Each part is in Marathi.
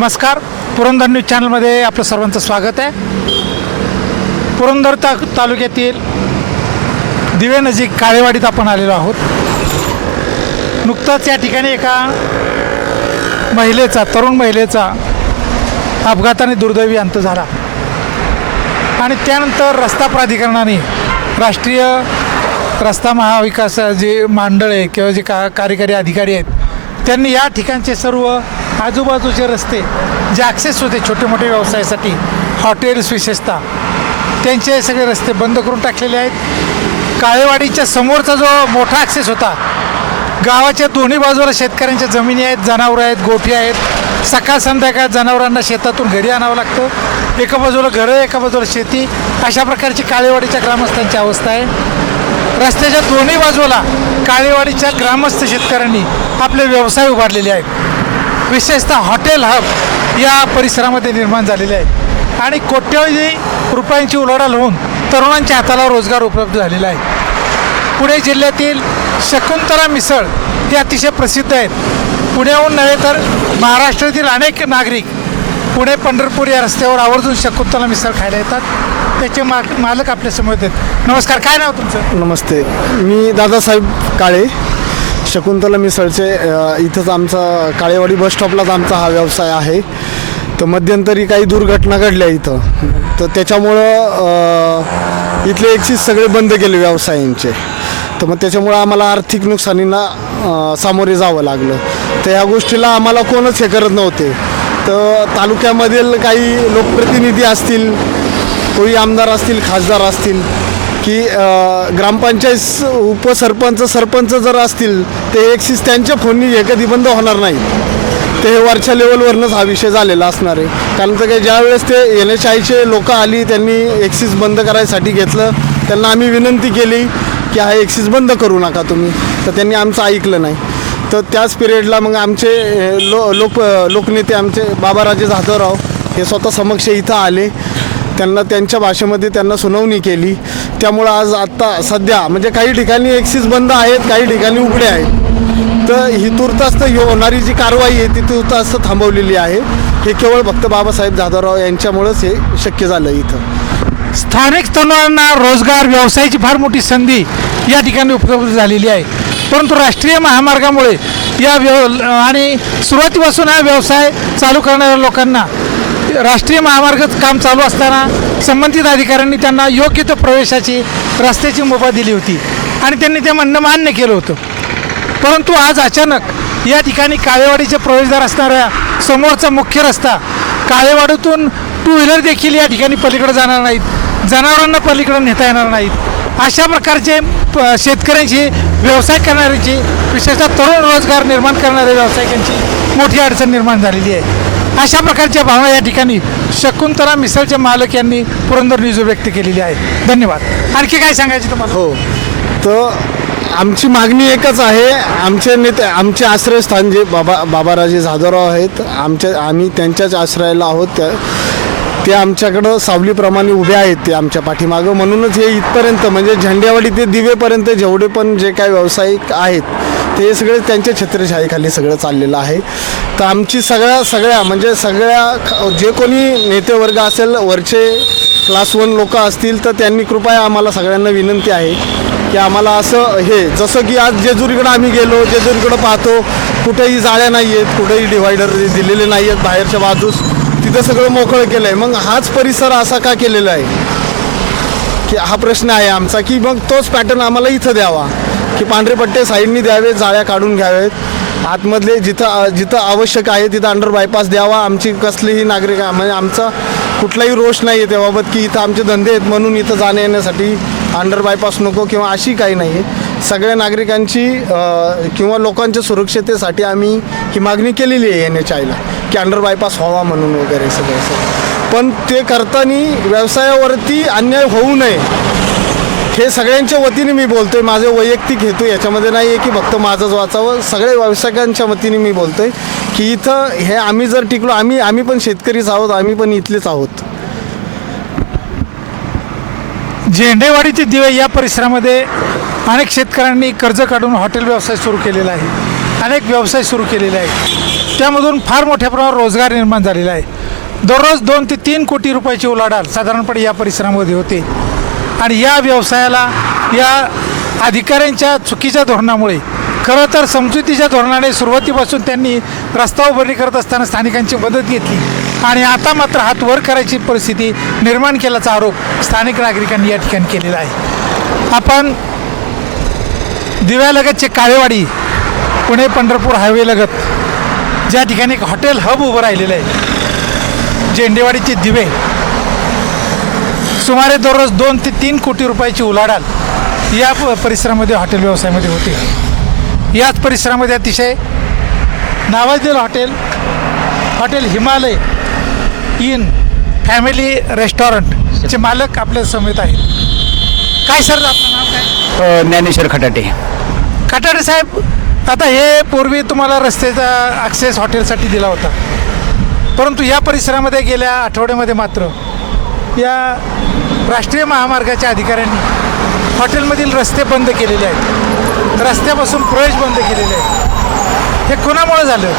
नमस्कार. पुरंदर न्यूज चॅनलमध्ये आपलं सर्वांचं स्वागत आहे. पुरंदर ता तालुक्यातील दिवेनजीक काळेवाडीत आपण आलेलो आहोत. नुकतंच या ठिकाणी एका महिलेचा तरुण महिलेचा अपघाताने दुर्दैवी अंत झाला. आणि त्यानंतर रस्ता प्राधिकरणाने राष्ट्रीय रस्ता महाविकास जे मंडळ आहे किंवा जे का कार्यकारी अधिकारी आहेत त्यांनी या ठिकाणचे सर्व आजूबाजूचे रस्ते जे ॲक्सेस होते छोटे मोठे व्यवसायासाठी हॉटेल्स विशेषतः त्यांचे सगळे रस्ते बंद करून टाकलेले आहेत. काळेवाडीच्या समोरचा जो मोठा ॲक्सेस होता गावाच्या दोन्ही बाजूला शेतकऱ्यांच्या जमिनी आहेत जनावरं आहेत गोठी आहेत. सकाळ संध्याकाळ जनावरांना शेतातून घरी आणावं लागतं. एका बाजूला घरं एका बाजूला शेती. अशा प्रकारची काळेवाडीच्या ग्रामस्थांची अवस्था आहे. रस्त्याच्या दोन्ही बाजूला काळेवाडीच्या ग्रामस्थ शेतकऱ्यांनी आपले व्यवसाय उभारलेले आहेत. विशेषतः हॉटेल हब या परिसरामध्ये निर्माण झालेले आहे. आणि कोट्यवधी रुपयांची उलाढाल होऊन तरुणांच्या हाताला रोजगार उपलब्ध झालेला आहे. पुणे जिल्ह्यातील शकुंतला मिसळ हे अतिशय प्रसिद्ध आहेत. पुण्याहून नव्हे तर महाराष्ट्रातील अनेक नागरिक पुणे पंढरपूर या रस्त्यावर आवर्जून शकुंतला मिसळ खायला येतात. त्याचे मा मालक आपल्यासमोर आहेत. नमस्कार काय नाव तुमचं? नमस्ते. मी दादासाहेब काळे. शकुंतला मिसळचे इथंच आमचा काळेवाडी बस स्टॉपलाच आमचा हा व्यवसाय आहे. तर मध्यंतरी काही दुर्घटना घडल्या इथं. तर त्याच्यामुळं इथले एकशीच सगळे बंद केले व्यवसायांचे. तर मग त्याच्यामुळं आम्हाला आर्थिक नुकसानींना सामोरे जावं लागलं. तर ह्या गोष्टीला आम्हाला कोणच हे करत नव्हते. तर तालुक्यामधील काही लोकप्रतिनिधी असतील कोणी आमदार असतील खासदार असतील की ग्रामपंचायत स- उपसरपंच सरपंच जर असतील ते एक्सिस त्यांच्या फोननी हे कधी बंद होणार नाही. ते हे वरच्या लेवलवरनंच हा विषय झालेला असणार आहे. कारण तर काही ज्यावेळेस ते एन एच आयचे लोक आली त्यांनी एक्सिस बंद करायसाठी घेतलं त्यांना आम्ही विनंती केली की हा एक्सिस बंद करू नका तुम्ही. तर त्यांनी आमचं ऐकलं नाही. तर त्याच पिरियडला मग आमचे लो लोक लोकनेते आमचे बाबाराजे जाधवराव हे स्वतः समक्ष इथं आले. त्यांना त्यांच्या भाषेमध्ये त्यांना सुनावणी केली. त्यामुळं आज आत्ता सध्या म्हणजे काही ठिकाणी एक्सिस बंद आहेत काही ठिकाणी उघडे आहेत. तर ही तुर्तास्त होणारी जी कारवाई आहे ती तुर्तास्त थांबवलेली आहे. हे केवळ भक्त बाबासाहेब जाधवराव यांच्यामुळंच हे शक्य झालं इथं. स्थानिक तरुणांना रोजगार व्यवसायाची फार मोठी संधी या ठिकाणी उपलब्ध झालेली आहे. परंतु राष्ट्रीय महामार्गामुळे या व्यव आणि सुरुवातीपासून हा व्यवसाय चालू करणाऱ्या लोकांना राष्ट्रीय महामार्ग काम चालू असताना संबंधित अधिकाऱ्यांनी त्यांना योग्य तो प्रवेशाची रस्त्याची मुभा दिली होती. आणि त्यांनी ते म्हणणं मान्य केलं होतं. परंतु आज अचानक या ठिकाणी काळेवाडीचे प्रवेशद्वार असणाऱ्या समोरचा मुख्य रस्ता काळेवाडीतून टू व्हीलर देखील या ठिकाणी पलीकडे जाणार नाहीत. जनावरांना पलीकडे नेता येणार नाहीत. अशा प्रकारचे प- शेतकऱ्यांची व्यवसाय करणाऱ्यांची विशेषतः तरुण रोजगार निर्माण करणाऱ्या व्यावसायिकांची मोठी अडचण निर्माण झालेली आहे. अशा प्रकारच्या भावना या ठिकाणी शकुंतला मिसळचे मालक यांनी पुरंदर न्यूज व्यक्त केलेली आहे. धन्यवाद. आणखी काय सांगायचे तुम्हाला? हो. तर आमची मागणी एकच आहे. आमचे नेते आमचे आश्रयस्थान जे बाबा बाबाराजे जाधवराव आहेत आमच्या आम्ही त्यांच्याच आश्रयाला आहोत. त्या ते आमच्याकडं सावलीप्रमाणे उभे आहेत ते आमच्या पाठीमागं. म्हणूनच हे इथपर्यंत म्हणजे झेंड्यावाडी ते दिवेपर्यंत जेवढे पण जे काय व्यावसायिक आहेत ते सगळे त्यांच्या छत्रछायेखाली सगळं चाललेलं आहे. तर आमची सगळ्या सगळ्या म्हणजे सगळ्या जे कोणी नेतेवर्ग असेल वरचे क्लास वन लोक असतील तर त्यांनी कृपया आम्हाला सगळ्यांना विनंती आहे की आम्हाला असं हे जसं की आज जेजुरीकडं आम्ही गेलो जेजुरीकडं पाहतो कुठेही जाळ्या नाही आहेत कुठेही डिवायडर दिलेले नाही आहेत बाहेरच्या बाजूस तिथं सगळं मोकळं केलं आहे मग हाच परिसर असा का केलेला आहे? की हा प्रश्न आहे आमचा की मग तोच पॅटर्न आम्हाला इथं द्यावा. की पांढरे पट्टे साईडनी द्यावेत जाळ्या काढून घ्यावेत. आतमधले जिथं जिथं आवश्यक आहे तिथं अंडर बायपास द्यावा. आमची कसलीही नागरिक म्हणजे आमचा कुठलाही रोष नाही आहे त्याबाबत की इथं आमचे धंदे आहेत म्हणून इथं जाण्या येण्यासाठी अंडर बायपास नको किंवा अशी काही नाही आहे सगळ्या नागरिकांची किंवा लोकांच्या सुरक्षतेसाठी आम्ही ही मागणी केलेली आहे एन एच आयला की अंडर बायपास व्हावा म्हणून वगैरे सगळं सगळं. पण ते करताना व्यवसायावरती अन्याय होऊ नये. हे सगळ्यांच्या वतीने मी बोलतोय. माझे वैयक्तिक हेतू याच्यामध्ये नाही आहे की फक्त माझंच वाचावं. सगळ्या व्यावसायिकांच्या वतीने मी बोलतोय की इथं हे आम्ही जर टिकलो आम्ही आम्ही पण शेतकरीच आहोत आम्ही पण इथलेच आहोत. झेंडेवाडीचे दिवे या परिसरामध्ये अनेक शेतकऱ्यांनी कर्ज काढून हॉटेल व्यवसाय सुरू केलेला आहे. अनेक व्यवसाय सुरू केलेले आहेत. त्यामधून फार मोठ्या प्रमाणावर रोजगार निर्माण झालेला आहे. दररोज दोन ते तीन कोटी रुपयाची उलाढाल साधारणपणे या परिसरामध्ये होते. आणि या व्यवसायाला या अधिकाऱ्यांच्या चुकीच्या धोरणामुळे खरं तर समजुतीच्या धोरणाने सुरुवातीपासून त्यांनी रस्ता उभारणी करत असताना स्थानिकांची मदत घेतली. आणि आता मात्र हात वर करायची परिस्थिती निर्माण केल्याचा आरोप स्थानिक नागरिकांनी या ठिकाणी केलेला आहे. आपण दिव्यालगतचे काळेवाडी पुणे पंढरपूर हायवेलगत ज्या ठिकाणी एक हॉटेल हब उभं राहिलेलं आहे. झेंडेवाडीचे दिवे. सुमारे दररोज दोन ते तीन कोटी रुपयाची उलाढाल या प- परिसरामध्ये हॉटेल व्यवसायामध्ये होते. याच परिसरामध्ये अतिशय नावाजलेलं hotel hotel Himalaya in family रेस्टॉरंटचे मालक आपल्या समेत आहेत. काय सर आपलं नाव काय? ज्ञानेश्वर खटाटे. खटाडे साहेब आता हे पूर्वी तुम्हाला रस्त्याचा ॲक्सेस हॉटेलसाठी दिला होता. परंतु या परिसरामध्ये गेल्या आठवड्यामध्ये मात्र या राष्ट्रीय महामार्गाच्या अधिकाऱ्यांनी हॉटेलमधील रस्ते बंद केलेले आहेत. रस्त्यापासून प्रवेश बंद केलेले आहेत. हे कोणामुळे झालं?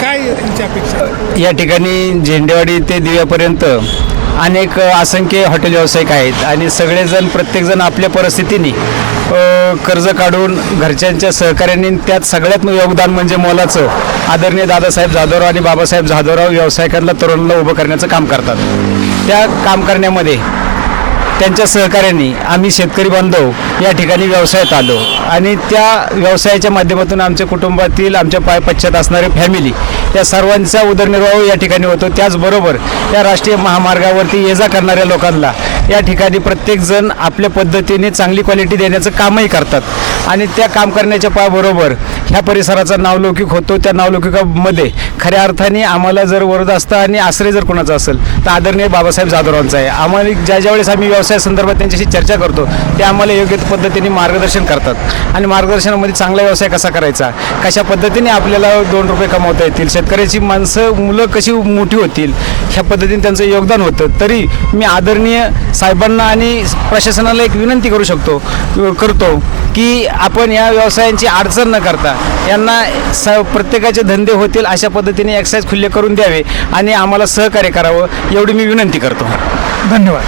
काय तुमची अपेक्षा? या ठिकाणी झेंडेवाडी ते दिव्यापर्यंत अनेक असंख्य हॉटेल व्यावसायिक आहेत आणि सगळेजण प्रत्येकजण आपल्या परिस्थितीने कर्ज काढून घरच्यांच्या सहकार्याने त्यात सगळ्यात योगदान म्हणजे मोलाचं आदरणीय दादासाहेब जाधवराव आणि बाबासाहेब जाधवराव व्यावसायिकांना तरुणांना उभं करण्याचं काम करतात. त्या काम करण्यामध्ये त्यांच्या सहकार्याने आम्ही शेतकरी बांधव या ठिकाणी व्यवसायात आलो. आणि त्या व्यवसायाच्या माध्यमातून आमच्या कुटुंबातील आमच्या पाय पश्चात असणारे फॅमिली या सर्वांचा उदरनिर्वाह या ठिकाणी होतो. त्याचबरोबर या राष्ट्रीय महामार्गावरती ये जा करणाऱ्या लोकांना या ठिकाणी प्रत्येकजण आपल्या पद्धतीने चांगली क्वालिटी देण्याचं कामही करतात. आणि त्या काम करण्याच्या पायाबरोबर ह्या परिसराचा नावलौकिक होतो. त्या नावलौकिकामध्ये खऱ्या अर्थाने आम्हाला जर वरद असतं आणि आश्रय जर कोणाचा असेल तर आदरणीय बाबासाहेब जाधवरावांचा आहे. आम्हाला ज्या ज्यावेळेस आम्ही व्यवसाय संदर्भात त्यांच्याशी चर्चा करतो. ते आम्हाला योग्य पद्धतीने मार्गदर्शन करतात. आणि मार्गदर्शनामध्ये चांगला व्यवसाय कसा करायचा? कशा पद्धतीने आपल्याला दोन रुपये कमावता येतील? शेतकऱ्याची माणसं मुलं कशी मोठी होतील? ह्या पद्धतीने त्यांचं योगदान होतं. तरी मी आदरणीय साहेबांना आणि प्रशासनाला एक विनंती करू शकतो करतो की आपण या व्यवसायांची अडचण न करता यांना स प्रत्येकाचे धंदे होतील अशा पद्धतीने एक्साईज खुल्ले करून द्यावे आणि आम्हाला सहकार्य करावं एवढी मी विनंती करतो. धन्यवाद.